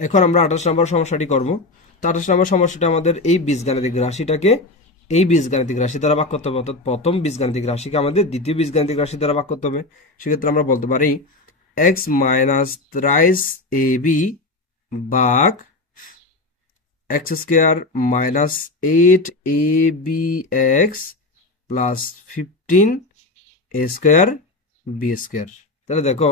এখন আমরা 28 নম্বর সমস্যাটি করব। তো 28 নম্বর সমস্যাটা আমাদের এই বীজগাণিতিক রাশিটাকে এই বীজগাণিতিক রাশি দ্বারা ভাগ করতে হবে, অর্থাৎ প্রথম বীজগাণিতিক রাশিকে আমাদের দ্বিতীয় বীজগাণিতিক রাশি দ্বারা ভাগ করতে হবে। সেক্ষেত্রে আমরা বলতে পারি x minus thrice A B ভাগ x square minus 8 ab x plus 15 a² b²। তাহলে দেখো,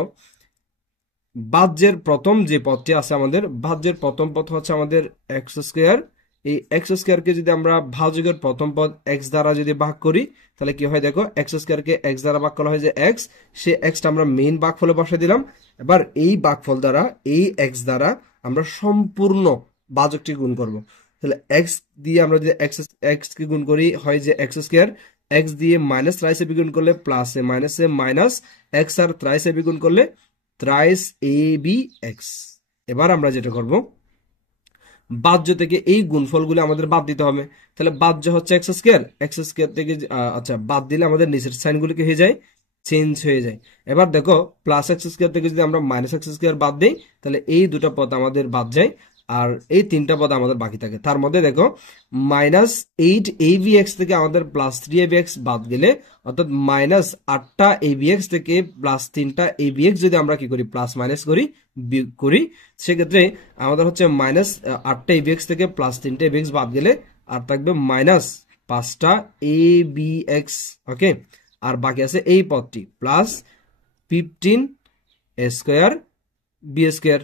ভাজ্যের প্রথম যে পদটি আছে আমাদের, ভাজ্যের প্রথম পদ হচ্ছে আমাদের এক্স স্কোয়ার। এই এক্স স্কোয়ারকে যদি আমরা ভাজকের প্রথম পদ এক্স দ্বারা যদি ভাগ করি, তাহলে কি হয় দেখো, এক্স স্কোয়ারকে এক্স দ্বারা ভাগ করা হয় যে এক্স, সে এক্সটা আমরা মেইন ভাগফলে বসে দিলাম। এবার এই ভাগফল দ্বারা এই এক্স দ্বারা আমরা সম্পূর্ণ ভাজকটি গুণ করব। তাহলে এক্স দিয়ে আমরা যদি এক্স কে গুণ করি হয় যে এক্স স্কোয়ার, এক্স দিয়ে মাইনাস ত্রাইসে গুণ করলে প্লাস এ মাইনাস এক্স আর ত্রাইসে গুণ করলে ত্রাইস এ বি এক্স। এবার আমরা যেটা করব, বাহ্য থেকে এই গুণফলগুলো আমাদের বাদ দিতে হবে। তাহলে বাহ্য হচ্ছে এক্স স্কোয়ার থেকে আচ্ছা, বাদ দিলে আমাদের নিচের সাইনগুলো কি হয়ে যায়, চেঞ্জ হয়ে যায়। এবার দেখো, প্লাস এক্স স্কোয়ার থেকে যদি আমরা মাইনাস এক্স স্কোয়ার বাদ দিই, তাহলে এই দুটো পদ আমাদের বাদ যায়, আর এই তিনটা পদ আমাদের বাকি থাকে। তার মধ্যে দেখো, -8 abx থেকে আমাদের +3 abx বাদ গেলে, অর্থাৎ -8 থেকে +3 যদি আমরা কি করি, প্লাস মাইনাস করি, সেক্ষেত্রে আমাদের হচ্ছে -8 থেকে +3 বাদ গেলে আর থাকবে -5 ওকে। আর বাকি আছে এই পদটি প্লাস 15 a² b²।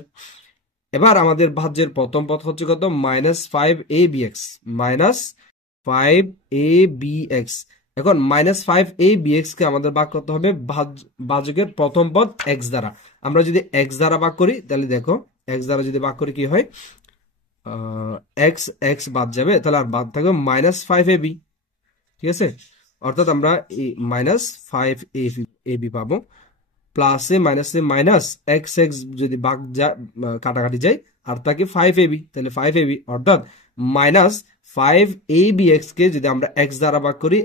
এবার আমাদের ভাজ্যের প্রথম পদ হচ্ছে কত, -5 abx -5 abx। এখন -5 abx কে আমাদের ভাগ করতে হবে ভাজকের প্রথম পদ x দ্বারা। আমরা যদি x দ্বারা ভাগ করি, তাহলে দেখো x দ্বারা যদি ভাগ করি কি হয়, x বাদ যাবে, তাহলে আর বাদ থাকবে -5ab। ঠিক আছে, অর্থাৎ আমরা এই -5ab পাবো। প্লাসে মাইনাস এক্স যদি ভাগ কাটাকাটি যায়, আর থাকে 5ab, তাহলে 5ab, অর্থাৎ -5abx কে যদি আমরা x দ্বারা ভাগ করি,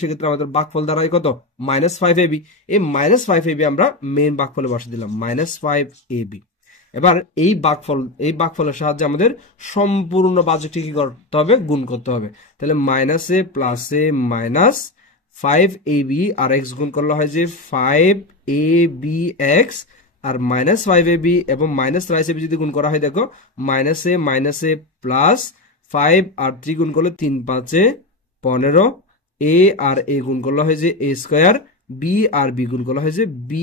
সেক্ষেত্রে আমাদের ভাগফল দাঁড়ায় কত, -5ab। এই -5ab আমরা মেইন ভাগফলে বসে দিলাম -5ab। এবার এই ভাগফলের সাহায্যে আমাদের সম্পূর্ণ বাজেটটি কি করতে হবে, গুণ করতে হবে। তাহলে মাইনাসে প্লাসে -5ab আর x গুণ করলে হয় যে 5abx, আর -5ab এবং -3ab যদি গুণ করা হয়, দেখো মাইনাসে প্লাস 5 আর 3 গুণ করলে 3×5 = 15, a আর a গুণ করলে হয় যে a², b আর b গুণ করলে হয় যে b²।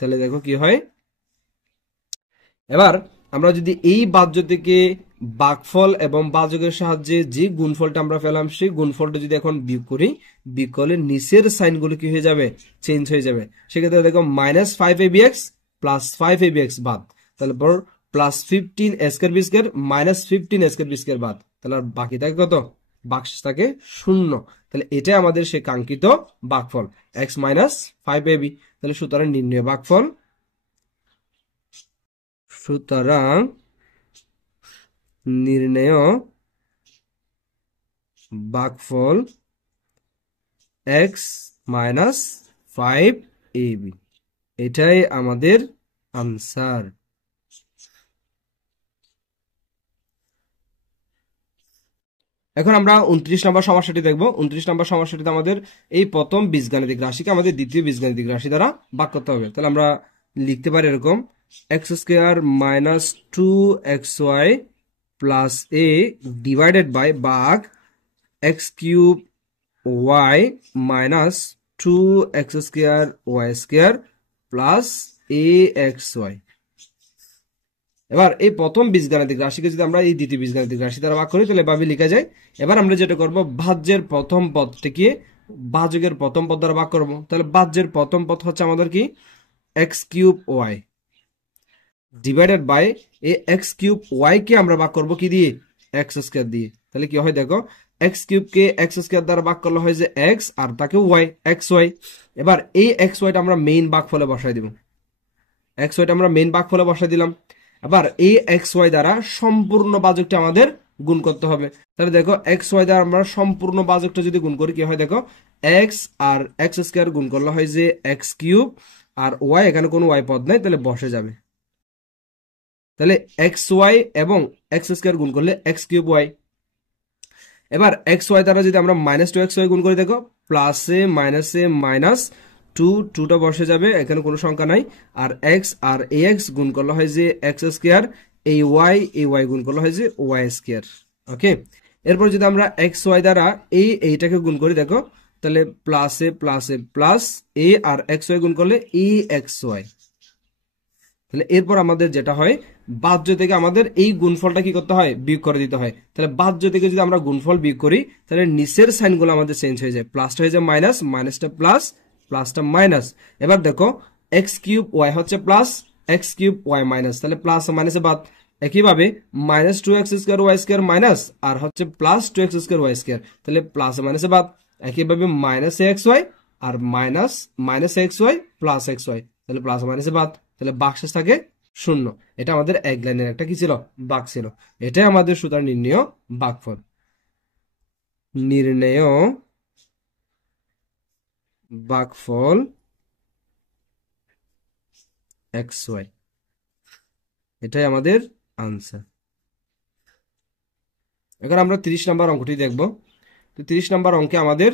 তাহলে দেখো কি হয়। এবার আমরা যদি এই বাহ্য থেকে ভাগফল এবং ভাজকের সাহায্যে যে গুণফলটা আমরা পেলাম, সেই গুণফলটা যদি এখন বিয়োগ করি, বিয়োগ করলে নিচের সাইনগুলো কি হয়ে যাবে, চেঞ্জ হয়ে যাবে। সেক্ষেত্রে দেখো -5abx +5abx বাদ, তাহলে পর +15 a² -15 a² বাদ, তাহলে আর বাকি থাকে কত, বাক্স থাকে 0। তাহলে এটা আমাদের সেই কাঙ্ক্ষিত ভাগফল x - 5ab। তাহলে সুতরাং নির্ণয় ভাগফল, সুতরাং নির্ণেয় ভাগফল x - 5ab, এটাই আমাদের আনসার। এখন আমরা 29 নম্বর সমস্যাটি দেখব। 29 নম্বর সমস্যাটিতে আমাদের এই প্রথম বীজগাণিতিক রাশিকে আমাদের দ্বিতীয় বীজগাণিতিক রাশি দ্বারা ভাগ করতে হবে। তাহলে আমরা লিখতে পারি এরকম, x² - 2xy + a divided by ভাগ x³ y - 2x² y² + axy। এবার এই প্রথম বীজগাণিতিক রাশিকে যদি আমরা এই দ্বিতীয় বীজগাণিতিক রাশি দ্বারা ভাগ করি, তাহলে এভাবে লেখা যায়। এবার আমরা যেটা করব, ভাজ্যের প্রথম পদটিকে ভাজকের প্রথম পদ দ্বারা ভাগ করব। তাহলে ভাজ্যের প্রথম পদ হচ্ছে আমাদের কি, x³ y ডিভাইডেড বাই এই x³ y কে আমরা ভাগ করব কি দিয়ে, x² দিয়ে। তাহলে কি হয় দেখো, x³ কে x² দ্বারা ভাগ করলে হয় যে x, আর তাকে y, xy। এবার এই xyটা আমরা মেইন ভাগফলে বসাই দিব, xyটা আমরা মেইন ভাগফলে বসাই দিলাম। আবার এই xy দ্বারা সম্পূর্ণ ভাজকটা আমাদের গুণ করতে হবে। তাহলে দেখো, xy দ্বারা আমরা সম্পূর্ণ ভাজকটা যদি গুণ করি, কি হয় দেখো, x আর x² গুণ করলে হয় যে x³, আর y, এখানে কোনো y পদ নাই, তাহলে বসে যাবে। তাহলে এক্স ওয়াই এবং এক্স স্কোয়ার গুণ করলে এক্স কিউব ওয়াই। এবার এক্স ওয়াই দ্বারা যদি আমরা -2xy গুণ করে দেখো, প্লাসে মাইনাসে মাইনাস টু, টুটা বসে যাবে, এখানে কোনো সংখ্যা নাই। আর এক্স আর এ এক্স গুণ করলে হয় যে এক্স স্কোয়ার, এই ওয়াই গুণ করলে হয় যে ওয়াই স্কোয়ার। ওকে, এরপর যদি আমরা এক্স ওয়াই দ্বারা এইটাকে গুণ করি দেখো, তাহলে প্লাসে প্লাসে প্লাস এ আর এক্স ওয়াই গুণ করলে ই এক্স ওয়াই। তাহলে এরপর আমাদের যেটা হয়, বাহ্য থেকে আমাদের এই গুণফলটা কি করতে হয়, বিয়োগ করে দিতে হয়। তাহলে বাহ্য থেকে যদি আমরা গুণফল বিয়োগ করি, তাহলে নিচের সাইনগুলো আমাদের চেঞ্জ হয়ে যায়, প্লাসটা হয়ে যায় মাইনাস, মাইনাসটা প্লাস, প্লাসটা মাইনাস। এবার দেখো এক্স কিউব ওয়াই হচ্ছে plus, x cube y minus, তাহলে প্লাস মাইনাসে বাদ। একইভাবে -2x² ওয়াই স্কোয়ার মাইনাস আর হচ্ছে +2x² ওয়াই স্কোয়ার, তাহলে প্লাস মাইনাসে বাদ। একইভাবে -ax ওয়াই আর minus X Y plus X Y, তাহলে প্লাস মাইনাসে বাদ, তাহলে বাক্সেস থাকে শূন্য। এটা আমাদের এক লাইনের একটা কি ছিল, বাক ছিল। এটাই আমাদের সুতরাং নির্ণেয় বাকফল। নির্ণেয় বাকফল এক্স ওয়াই, এটাই আমাদের আনসার। এখন আমরা 30 নম্বর অঙ্কটি দেখব। তো 30 নম্বর অঙ্কে আমাদের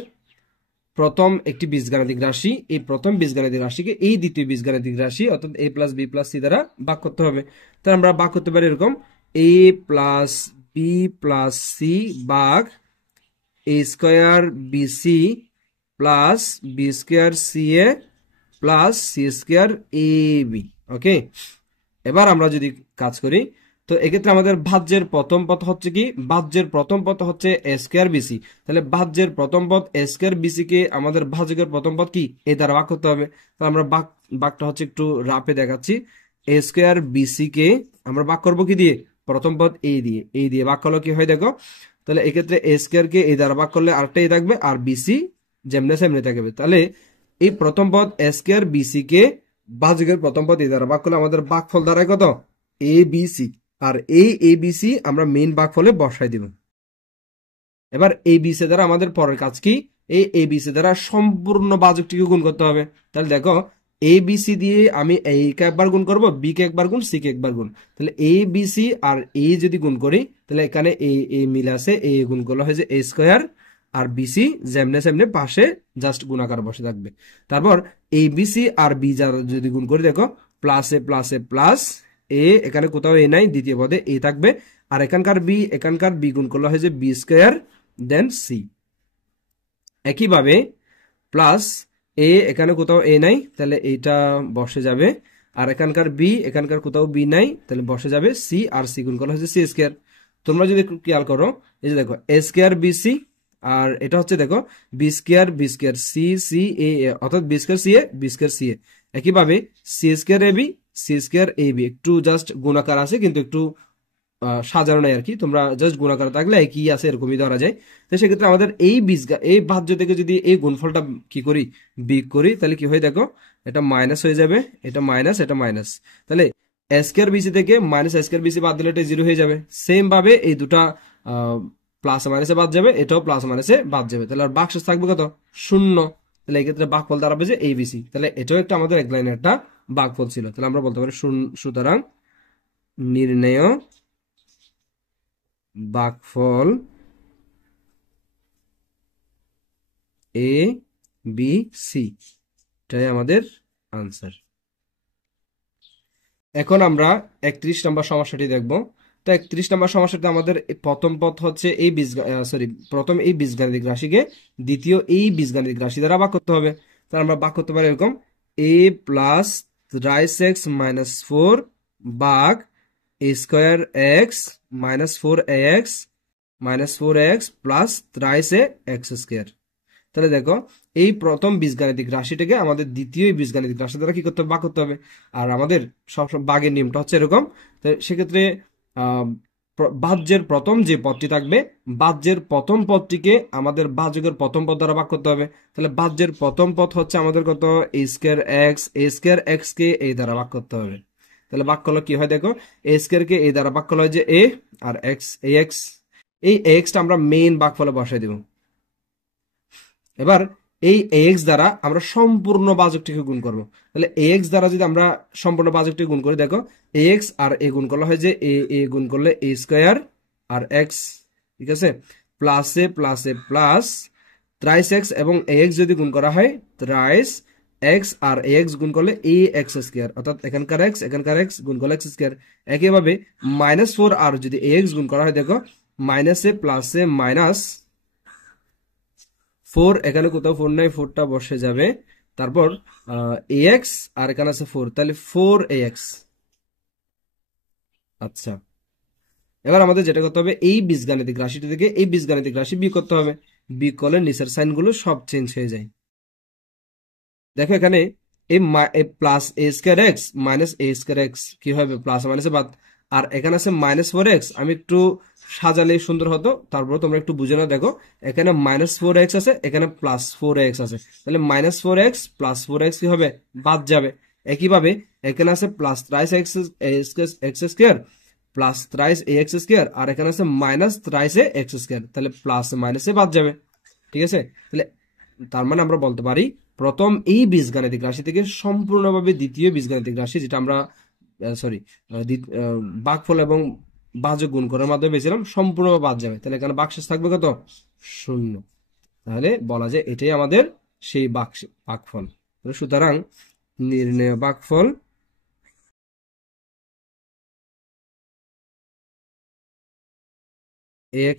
প্রথম একটি বীজগাণিতিক রাশি, এই প্রথম বীজগাণিতিক রাশিকে এই দ্বিতীয় বীজগাণিতিক রাশি অর্থাৎ a + b + c দ্বারা ভাগ করতে হবে। তাহলে আমরা ভাগ করতে পারি এরকম, a + b + c ভাগ a² bc plus b² ca plus c² ab। ওকে, এবার আমরা যদি কাজ করি, তো এক্ষেত্রে আমাদের ভাজ্যের প্রথম পদ হচ্ছে কি, ভাজ্যের প্রথম পদ হচ্ছে a² bc। তাহলে ভাজ্যের প্রথম পদ a² bc কে আমাদের ভাজকের প্রথম পদ কি, এ দ্বারা ভাগ করতে হবে। তাহলে আমরা ভাগটা হচ্ছে একটু রাপে দেখাচ্ছি, a² bc কে আমরা ভাগ করবো কি দিয়ে, প্রথম পদ এই দিয়ে ভাগ করলে কি হয় দেখো, তাহলে এক্ষেত্রে a² কে এই দ্বারা ভাগ করলে আরেকটা এ থাকবে, আর bc যেমনে সেমনে থাকবে। তাহলে এই প্রথম পদ a² bc কে ভাজকের প্রথম পদ এই দ্বারা ভাগ করলে আমাদের ভাগফল দাঁড়ায় কত, এ বি সি। আর এই এ বি সি আমরা মেইন ভাগফলে বসাই দিব। এবার এ বি সি দ্বারা আমাদের পরের কাজ কি, এই এ বি সি দ্বারা সম্পূর্ণ ভাজকটিকে গুণ করতে হবে। তাহলে দেখো এ বি সি দিয়ে আমি এ কে একবার গুণ করব, বি কে একবার গুণ, সি কে একবার গুণ। তাহলে এ বি সি আর এ যদি গুণ করি, তাহলে এখানে এ মিলে আছে, এ গুণ করলে হয় যে a² আর বিসি যেমনে সেমনে পাশে জাস্ট গুণাকার বসে থাকবে। তারপর এ বি সি আর বি যদি গুণ করি দেখো, প্লাসে প্লাসে প্লাস এ, এখানে কোথাও এ নাই, দ্বিতীয় পদে এ থাকবে, আর এখানকার বি গুণ করলে হয় যে b² দেন সি। একইভাবে প্লাস এ, এখানে কোথাও এ নাই, তাহলে এইটা বসে যাবে, আর এখানকার কোথাও বি নাই, তাহলে বসে যাবে সি, আর সি গুণ করলে হচ্ছে c²। তোমরা যদি একটু খেয়াল করো, এই যে দেখো a² bc আর এটা হচ্ছে দেখো b² সি সি এ, অর্থাৎ b² ca b² ca। একইভাবে c² ab c² ab, একটু জাস্ট গুণাকার আছে কিন্তু একটু সাজানো নাই আর কি, তোমরা জাস্ট গুণাকার থাকলে একই আছে এরকমই ধরা যায়। তো সেক্ষেত্রে আমাদের এই ভাজ্য থেকে যদি এই গুণফলটা কি করি, বিয়োগ করি, তাহলে কি হয় দেখো, এটা মাইনাস হয়ে যাবে, এটা মাইনাস, এটা মাইনাস। তাহলে a² bc থেকে -a² bc বাদ দিলে এটা 0 হয়ে যাবে। সেম ভাবে এই দুটা প্লাস মাইনাসে বাদ যাবে, এটাও প্লাস মাইনাসে বাদ যাবে, তাহলে আর বাক্স থাকবে কত, শূন্য। তাহলে এক্ষেত্রে ভাগফল দাঁড়াবে যে ABC। তাহলে এটাও একটা আমাদের এক লাইনের একটা ভাগফল ছিল। তাহলে আমরা বলতে পারি সুতরাং নির্ণেয় ভাগফল ABC, এটাই আমাদের আনসার। এখন আমরা 31 নম্বর সমস্যাটি দেখব। তো 31 নম্বর সমস্যাতে আমাদের প্রথম পদ হচ্ছে প্রথম এই বীজগাণিতিক রাশিকে দ্বিতীয় এই বীজগাণিতিক রাশি দ্বারা ভাগ করতে হবে। তাহলে আমরা ভাগ করতে পারি এরকম, a + 3x - 4 ভাগ a² x - 4ax - 4x plus 3x²। তাহলে দেখো এই প্রথম বীজগাণিতিক রাশিটাকে আমাদের দ্বিতীয় বীজগাণিতিক রাশি দ্বারা কি করতে হবে, ভাগ করতে হবে। আর আমাদের সবসময় ভাগের নিয়মটা হচ্ছে এরকম। তো সেক্ষেত্রে ভাজ্যের প্রথম যে পদটি থাকবে, ভাজ্যের প্রথম পদটিকে আমাদের ভাজকের প্রথম পদ দ্বারা ভাগ করতে হবে। তাহলে ভাজ্যের প্রথম পদ হচ্ছে আমাদের কত, a² x কে এই দ্বারা ভাগ করতে হবে। তাহলে ভাগ করলে কি হয় দেখো, a² কে এই দ্বারা ভাগ করলে হয় যে a, আর ax, এই x টা আমরা মেইন ভাগফলে বসাই দিব। এবার এই ax দ্বারা আমরা সম্পূর্ণ ভাজকটিকে গুণ করব। তাহলে ax দ্বারা যদি আমরা সম্পূর্ণ ভাজকটিকে গুণ করি, দেখো ax আর a গুণ করলে হয় যে a গুণ করলে a স্কয়ার আর x, ঠিক আছে, প্লাস এ প্লাস ত্রাইস এক্স, এবং ax যদি গুণ করা হয় ত্রাইস এক্স, আর ax গুণ করলে ax স্কয়ার, অর্থাৎ এখানকার x গুণ করলে x স্কয়ার। একইভাবে -4 আর যদি ax গুণ করা হয়, দেখো এ মাইনাস 4, এখানে কোথাও 4 নাই, 4টা বসে যাবে, তারপর ax আর এখানে আছে 4, তাহলে 4ax। আচ্ছা, এবার আমাদের যেটা করতে হবে, এই বীজগাণিতিক রাশিটি থেকে এই বীজগাণিতিক রাশি বিয়োগ করতে হবে। বিয়োগ করলে নিচের সাইনগুলো সব চেঞ্জ হয়ে যায়। দেখো এখানে এই প্লাস এ স্কয়ার এক্স মাইনাস এ স্কয়ার এক্স কি হবে, প্লাস মাইনাসে বাদ, আর এখানে আছে -4x। আমি একটু সাজালে সুন্দর হতো, তারপর তোমরা একটু বুঝে নাও। দেখো এখানে -4x আছে, এখানে +4x আছে, তাহলে -4x +4x কি হবে, বাদ যাবে। একইভাবে এখানে আছে plus thrice X square plus thrice A X square, আর এখানে আছে minus thrice A X square, তাহলে প্লাস মাইনাসে বাদ যাবে, ঠিক আছে। তাহলে তার মানে আমরা বলতে পারি প্রথম এই বীজগাণিতিক রাশি থেকে সম্পূর্ণভাবে দ্বিতীয় বীজগাণিতিক রাশি, যেটা আমরা সরি ভাগফল এবং ভাজক গুণ করার মাধ্যমে পেয়েছিলাম, সম্পূর্ণভাবে বাদ যাবে। তাহলে এখানে ভাগশেষ থাকবে কত, 0। তাহলে বলা যায় এটাই আমাদের সেই ভাগফল। সুতরাং নির্ণয় ভাগফল x